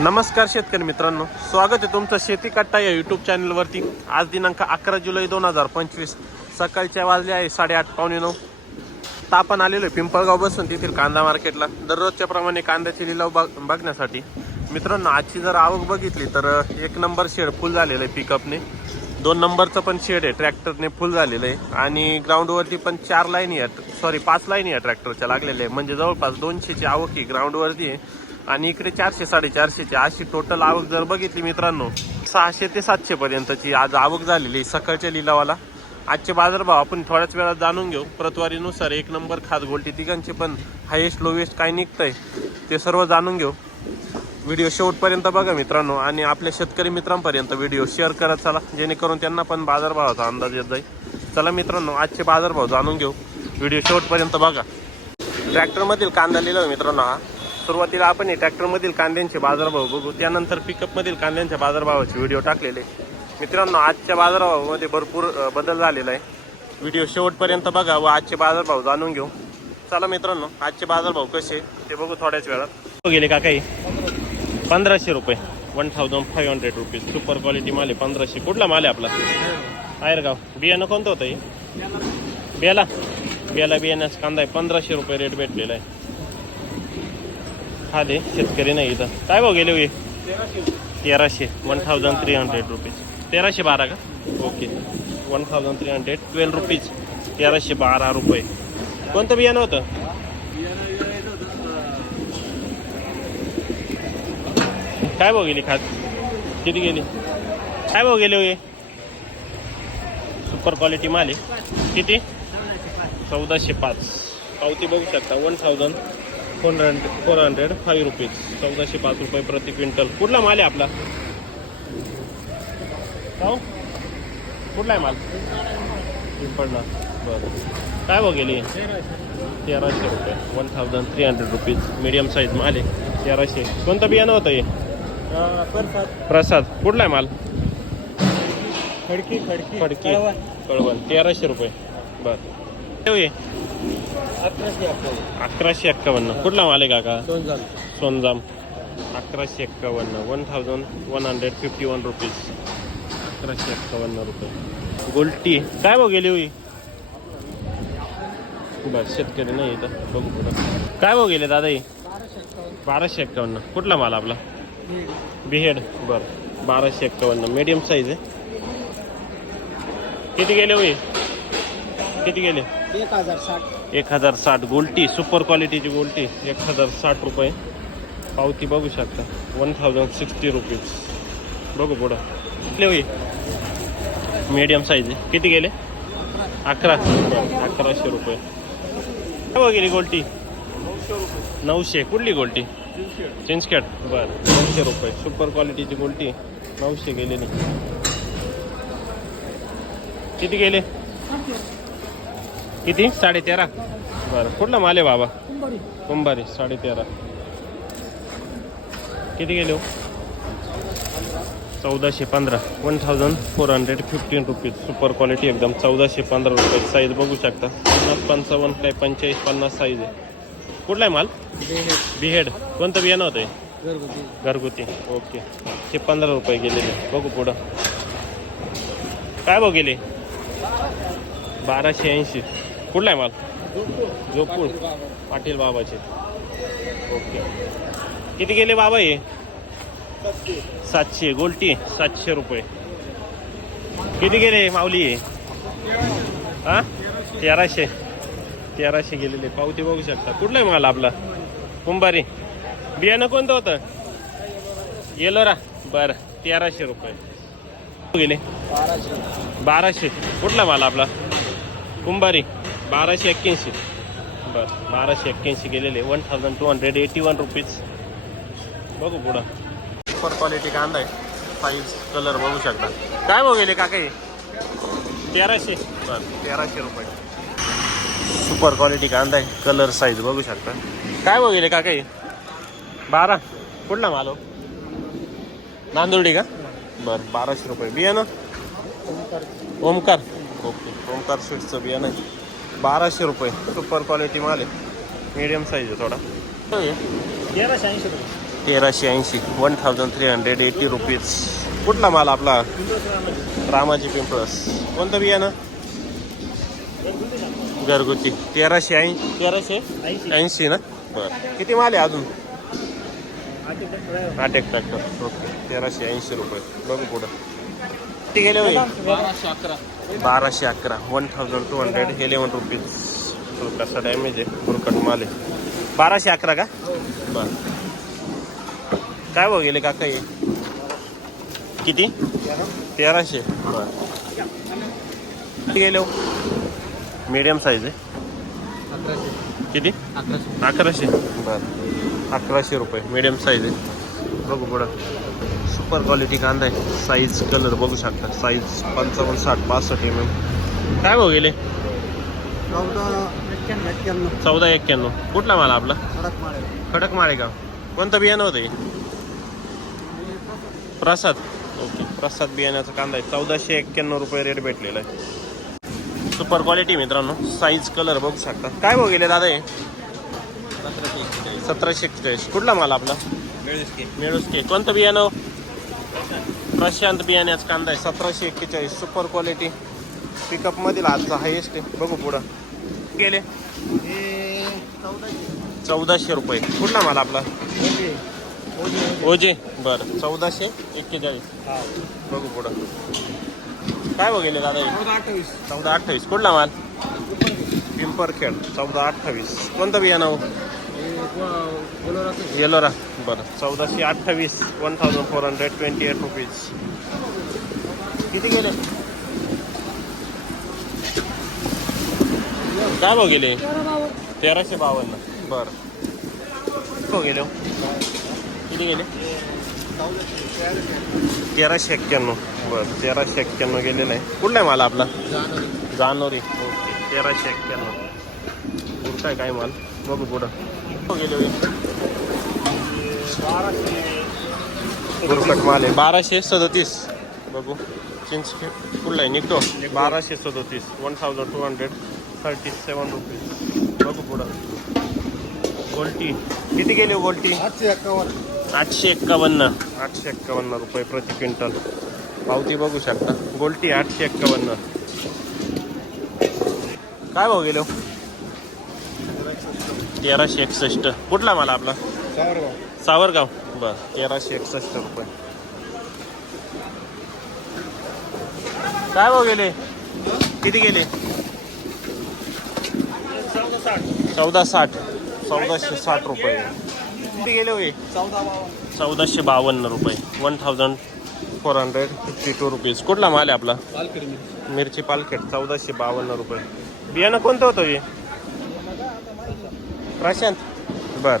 नमस्कार शेतकरी मित्रांनो. स्वागत आहे तुमचं शेती कट्टा या युट्यूब चॅनलवरती आज दिनांक अकरा जुलै दोन हजार पंचवीस. सकाळच्या वाजले आहे साडेआठ पावणे नऊ. तर आलेलो आहे पिंपळगाव बसून तेथील कांदा मार्केटला. दररोजच्या प्रमाणे कांद्याचे लिलाव बघ बघण्यासाठी. मित्रांनो आजची जर आवक बघितली तर एक नंबर शेड फुल झालेलं आहे पिकअपने दोन नंबरचं पण शेड आहे ट्रॅक्टरने फुल झालेलं आहे. आणि ग्राउंडवरती पण चार लाईनी आहेत सॉरी पाच लाईनी आहे ट्रॅक्टरच्या लागलेल्या आहे म्हणजे जवळपास दोनशेची आवक ही ग्राउंडवरती आहे. आणि इकडे चारशे साडेचारशेची अशी टोटल आवक जर बघितली मित्रांनो सहाशे ते सातशे पर्यंतची आज आवक झालेली आहे सकाळच्या लिलावाला. आजचे बाजारभाव आपण थोड्याच वेळात जाणून घेऊ. प्रतवारीनुसार एक नंबर खास गोल्टी तिघांचे पण हायेस्ट लोवेस्ट काय निघतंय ते सर्व जाणून घेऊ. व्हिडिओ शेवटपर्यंत बघा मित्रांनो आणि आपल्या शेतकरी मित्रांपर्यंत व्हिडिओ शेअर करत चला. जेणेकरून त्यांना पण बाजारभावाचा अंदाज येत जाईल. चला मित्रांनो आजचे बाजारभाव जाणून घेऊ. व्हिडिओ शेवटपर्यंत बघा. ट्रॅक्टरमधील कांदा लिहिला मित्रांनो हा. सुरुवातीला आपण हे ट्रॅक्टरमधील कांद्यांचे बाजारभाव बघू. त्यानंतर पिकअपमधील कांद्यांच्या बाजारभावाचे व्हिडिओ टाकलेले. मित्रांनो आजच्या बाजारभावामध्ये भरपूर बदल झालेला आहे. व्हिडिओ शेवटपर्यंत बघा व आजचे बाजारभाव जाणून घेऊ. चला मित्रांनो आजचे बाजारभाव कसे ते बघू थोड्याच वेळात. हो गेले का काही? पंधराशे रुपये. One thousand five hundred rupees super quality माल आहे. पंधराशे. कुठला माल आहे आपला? आयरगाव. बियाणं कोणतं होतं हे? बियाला? बियाला बियाण्याचा कांदा आहे. पंधराशे रुपये रेट भेटलेला आहे. हा दे शेतकरी नाही इथं. काय भाव गेले हे तेराशे. One thousand three hundred rupees तेराशे बारा का? Okay one thousand three hundred twelve rupees तेराशे बारा रुपये. कोणतं बियाणं होतं? काय भाव गेली खात? किती गेली? काय भाव गेले हो हे सुपर क्वालिटी माल आहे. किती? चौदाशे पाच. पावती बघू शकता. One thousand four hundred four hundred five rupees चौदाशे पाच रुपये प्रति क्विंटल. कुठला माल आहे आपला? हो? कुठला आहे माल? पिंपळला बरं. काय भाव गेली? तेराशे रुपये. One thousand three hundred rupees medium size माल आहे. तेराशे. कोणतं बियाणं होतं हे? प्रसाद. कुठला आहे माल? खडकी खडकी. खडकी. कळवण. तेराशे रुपये. बरं. अकराशे अकरा अकराशे एक्कावन्न. कुठला माल आहे काका? सोनजाम. अकराशे एक्कावन्न. One thousand one hundred fifty one rupees अकराशे एक्कावन्न रुपये. गोल्टी काय भाव गेली होई? बस शेतकरी नाही इथं. बघू पुढं. काय भाव गेले दादा ही? बाराशे एक्कावन्न. कुठला माल आपला? बिहेड बरं. बाराशे एक्कावन्न. मीडियम साईज आहे. किती गेले होई? किती गेले? एक हजार साठ. एक हजार साठ गोल्टी सुपर क्वालिटीची गोल्टी एक हजार साठ रुपये. पावती बघू शकता. वन थाउजंड सिक्स्टी रुपीज बघू पुढं. कुठले होई. मीडियम साईज आहे. किती गेले? अकरा. अकराशे रुपये. काय गेली गोल्टी? नऊशे. कुठली गोल्टी? चिंचखेड. बरं. नऊशे रुपये. सुपर क्वालिटीची गोल्टी. नऊशे गेलेली. किती गेले? किती? साडे तेरा बरं. कुठला माल आहे बाबा? कुंभारी. साडे तेरा किती गेले हो? चौदाशे पंधरा. One thousand four hundred fifteen rupees super quality एकदम. चौदाशे पंधरा रुपये साईज बघू शकता. पन्नास पंचावन्न काय पंचेचाळीस पन्नास साईज आहे. कुठला आहे माल? बिहेड. कोणतं बियाणं होतं हे? घरगुती. ओके. हे पंधरा रुपये गेलेले बघू पुढं. काय भाव गेले? बाराशे ऐंशी. कुठला आहे माल? जोपूर पाटील बाबाचे. ओके. किती गेले बाबा हे? सातशे. गोल्टी? सातशे रुपये. किती गेले माऊली हे? हा? तेराशे. तेराशे गेलेले. पावती बघू शकता. कुठला आहे माल आपला? कुंभारी. बियाणं कोणतं होतं? येलोरा बरं. तेराशे रुपये. गेले. बाराशे. कुठला माल आपला? कुंभारी. बाराशे एक्क्याऐंशी. बरं बाराशे एक्क्याऐंशी गेलेले. One thousand two hundred eighty one rupees बघू पुढं. सुपर क्वालिटी कांदा आहे. साईज कलर बघू शकता. काय भाव गेले का काही तेराशे. बरं तेराशे रुपये. सुपर क्वालिटी कांदा आहे. कलर साईज बघू शकता. काय भाव गेले का काही बारा. कुठला माल हो? नांदुर्डी का? बरं बाराशे रुपये. बियाणं? ओमकार. ओके ओमकार स्वीटचं बियाणं आहे. बाराशे रुपये. सुपर क्वालिटी माल आहे. मीडियम साईज आहे थोडा. तेराशे ऐंशी one thousand three hundred eighty rupees कुठला माल आपला? रामाची पिंपळस. कोणतं बियाणं? घरगुती. तेराशे ऐंशी तेराशे ऐंशी. ना? बरं. किती माल आहे अजून? आठ एक ट्रॅक्टर ओके. तेराशे ऐंशी रुपये. बघू पुढं. किती गेले बाराशे अकरा. बाराशे अकरा. One thousand two hundred eleven rupees कसा डॅमेज आहे? बुरकट माल आहे. बाराशे अकरा का? बर. काय भाव गेले काका हे? किती? तेराशे. बर. गेले मीडियम साईज आहे. किती? अकराशे. अकराशे. बर. अकराशे रुपये. मीडियम साईज आहे. बघू पुढं. सुपर क्वालिटी कांदा आहे. साईज कलर बघू शकता. साईज पंचावन्न साठ पासष्ट एम एम काय भाव गेले? चौदा एक्क्याण्णव कुठला माल आपला? खडक माळेगाव कोणतं बियाणं होतं हे? प्रसाद. ओके प्रसाद बियाण्याचा कांदा आहे. चौदाशे एक्क्याण्णव रुपये रेट भेटलेला आहे. सुपर क्वालिटी मित्रांनो. साईज कलर बघू शकता. काय भाव गेले दादा हे? सतराशे एक्केचाळीस. कुठला माल आपला? मिळूस के. कोणतं बियाणं प्रशांत बियाण्याचा कांदा आहे. सतराशे एक्केचाळीस. सुपर क्वालिटी पिकअप मधील आजचा हायेस्ट आहे बघू पुढं. गेले. हे चौदाशे. रुपये. कुठला माल आपला? ओजे. बरं. चौदाशे. एक्केचाळीस. हा. बघू पुढं. काय बघितले दादा हे? चौदा अठ्ठावीस. चौदा अठ्ठावीस. कुठला माल? पिंपरखेड चौदा अठ्ठावीस. कोणतं बियाणं हो? येलोरा बरं चौदाशे अठ्ठावीस one thousand four hundred twenty eight rupees किती गेले? काय भाव गेले? तेराशे बावन्न. बरं. हो गेले हो? किती गेले? तेराशे एक्क्याण्णव. बरं तेराशे एक्क्याण्णव गेलेलं आहे. कुठला आहे माल आपला? जानोरी ओके तेराशे एक्क्याण्णव. कुठं आहे काय माल? बघू पुढं. हो गेले गुरकट माल आहे बाराशे सदतीस. बघू. चिंचखेड कुठला आहे निघतो. बाराशे सदतीस. One thousand two hundred thirty seven rupees बघू पुढं. गोल्टी किती गेले हो गोल्टी आठशे एक्कावन्न. आठशे एक्कावन्न. आठशे एक्कावन्न रुपये प्रति क्विंटल. पावती बघू शकता. गोल्टी आठशे एक्कावन्न. काय भाव गेलो तेराशे एकसष्ट. कुठला मला आपला? सावरगाव. सावरगाव. बर. तेराशे एकसष्ट रुपये. काय भाव गेले? किती गेले? चौदा साठ. चौदाशे साठ रुपये. किती गेले होय? चौदाशे बावन्न रुपये. One thousand four hundred fifty two rupees कुठला माल आहे आपला? मिरची पालखेड. चौदाशे बावन्न रुपये. बियाणं कोणतं होतं हे? प्रशांत. बर.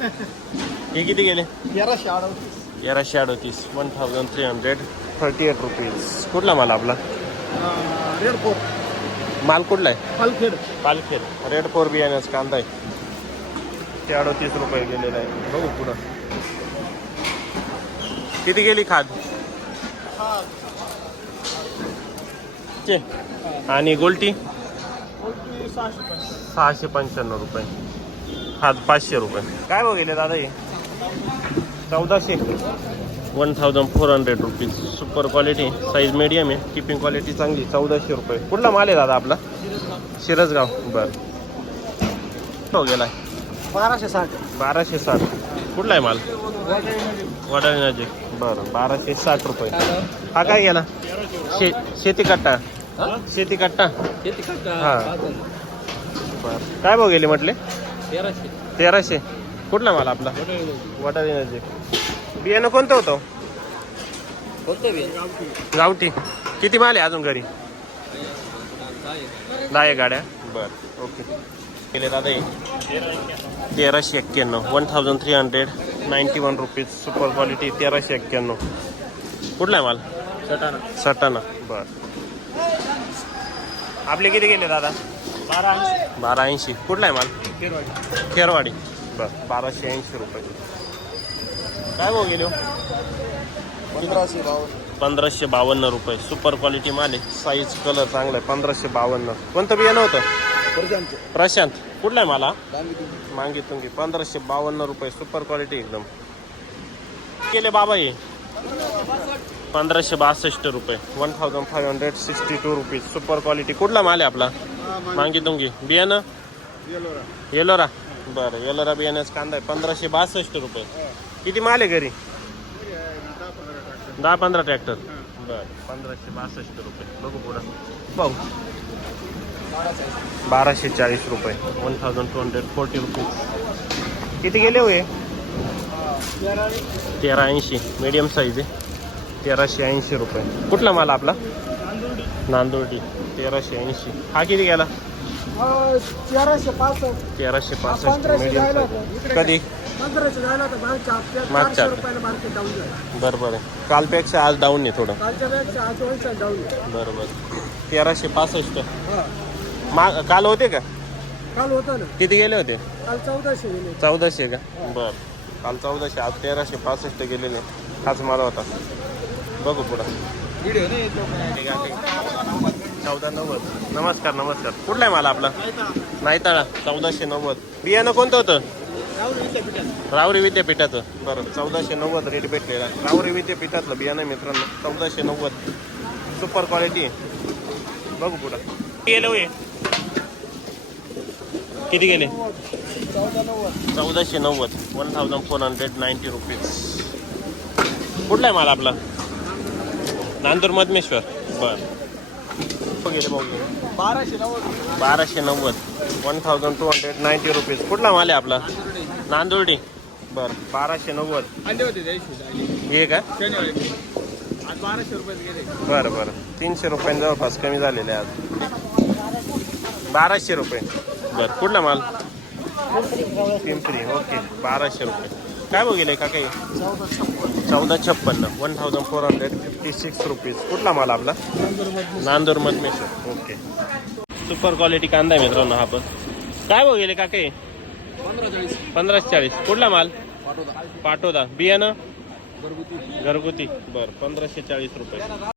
हे किती गेले? तेराशे अडतीस. तेराशे अडतीस. One thousand three hundred thirty eight rupees कुठला माल आपला? रेड फोर माल कुठला आहे? पालखेड. पालखेड. रेड फोर बियाण्याचा कांदा आहे. ते अडतीस रुपये गेलेला आहे. बघू पुढं. किती गेली खाद? चे. आणि गोल्टी? सहाशे पंच्याण्णव रुपये. खाद पाचशे रुपये. काय गेले दादा हे? चौदाशे. One thousand four hundred rupees super quality size medium आहे. किपिंग क्वालिटी चांगली चौदाशे रुपये. कुठला माल आहे दादा आपला? शिरसगाव. बर. हो गेलाय बाराशे साठ. बाराशे साठ. कुठला आहे माल? वडाळी नजीक बरं बाराशे साठ रुपये. हा काय गेला? शे शेती कट्टा. शेती कट्टा. हा. बरं. काय भाव गेले म्हटले? तेराशे. तेराशे. कुठला माल आपला? वडाळी नजीक बियाणं कोणतं होतं? कोणतं बी गावठी. किती माल आहे अजून घरी? दहा एक गाड्या. बर. ओके. गेले दादा. तेराशे एक्क्याण्णव. One thousand three hundred ninety one rupees super quality तेराशे एक्क्याण्णव. कुठला आहे माल? सटाणा. सटाणा. बर. आपले किती गेले दादा? बारा बारा ऐंशी. कुठला आहे माल? खेरवाडी. बर बाराशे ऐंशी रुपये. काय भाऊ गेले हो? पंधराशे बावन्न पंधराशे बावन्न रुपये. सुपर क्वालिटी माल आहे. साईज कलर चांगला आहे. पंधराशे बावन्न. कोणतं बियाणं होतं प्रशांत. प्रशांत. कुठला आहे मला? मागे तुम्ही पंधराशे बावन्न रुपये. सुपर क्वालिटी एकदम. केले बाबा हे? पंधराशे बासष्ट रुपये. One thousand five hundred sixty two rupees super quality कुठला माल आहे आपला? मागे तुंगी. बियाणं? येलोरा. बरं येलोरा बियाण्याचा कांदा आहे. पंधराशे बासष्ट रुपये. किती माल आहे घरी? दहा पंधरा ट्रॅक्टर बरं पंधराशे बासष्ट रुपये. बघू पुढं. पाहू. बाराशे चाळीस रुपये. One thousand two hundred forty rupees किती गेले होय? तेरा ऐंशी. मीडियम साईज आहे. तेराशे ऐंशी रुपये. कुठला माल आपला? नांदुर्डी. तेराशे ऐंशी. हा किती गेला? तेराशे पासष्ट. तेराशे पासष्ट पंधराशे मीडियम कधी? पंधराशे जायला तर मागच्या हप्त्यात मागच्या चारशे हप्त्यात. रुपयाला मार्केट डाऊन झालं. बरं बरं कालपेक्षा आज डाऊन आहे थोडं. कालच्या पेक्षा आज होईल डाऊन बरं बरं तेराशे पासष्ट. मा काल होते का? काल होतं ना. किती गेले होते? काल चौदाशे गेले. चौदाशे का? बर. काल चौदाशे आज तेराशे पासष्ट गेलेले. हाच मला होता. बघू पुढं. व्हिडिओ नाही चौदा नव्वद. नमस्कार नमस्कार. कुठला आहे मला आपला? नाही तळा चौदाशे नव्वद. बियाणं कोणतं होतं? रावरी विद्यापीठाचं बरं चौदाशे नव्वद रेट भेटलेला. रावरी विद्यापीठातलं बियाणं मित्रांनो. चौदाशे नव्वद. सुपर क्वालिटी आहे. बघू पुढं. किती गेले होय किती गेले? चौदा नव्वद चौदाशे नव्वद. One thousand four hundred ninety rupees कुठला आहे माल आपला? नांदूर मधमेश्वर. बर. गेले भाऊ बाराशे नव्वद. बाराशे नव्वद. One thousand two hundred ninety rupees कुठला माल आहे आपला? नांदुर्डी. बर बाराशे नव्वद. अंडे होते द्यायचे हे का? शनिवारी. आज बाराशे गेले. बरं बरं. तीनशे रुपयांनी जवळपास कमी झालेले आज. बाराशे रुपये. बरं कुठला माल? पिंपरी ओके. बाराशे रुपये. काय बघितलं का काही चौदा छप्पन्न one thousand four hundred fifty six rupees कुठला माल आपला? Nandur Madhmeshwar okay. Super quality कांदा आहे मित्रांनो हा पण. काय बघितले गेले का काही पंधराशे चाळीस. कुठला माल? पाठोदा पाटोदा. बियाणं? घरगुती घरगुती. बरं पंधराशे चाळीस रुपये.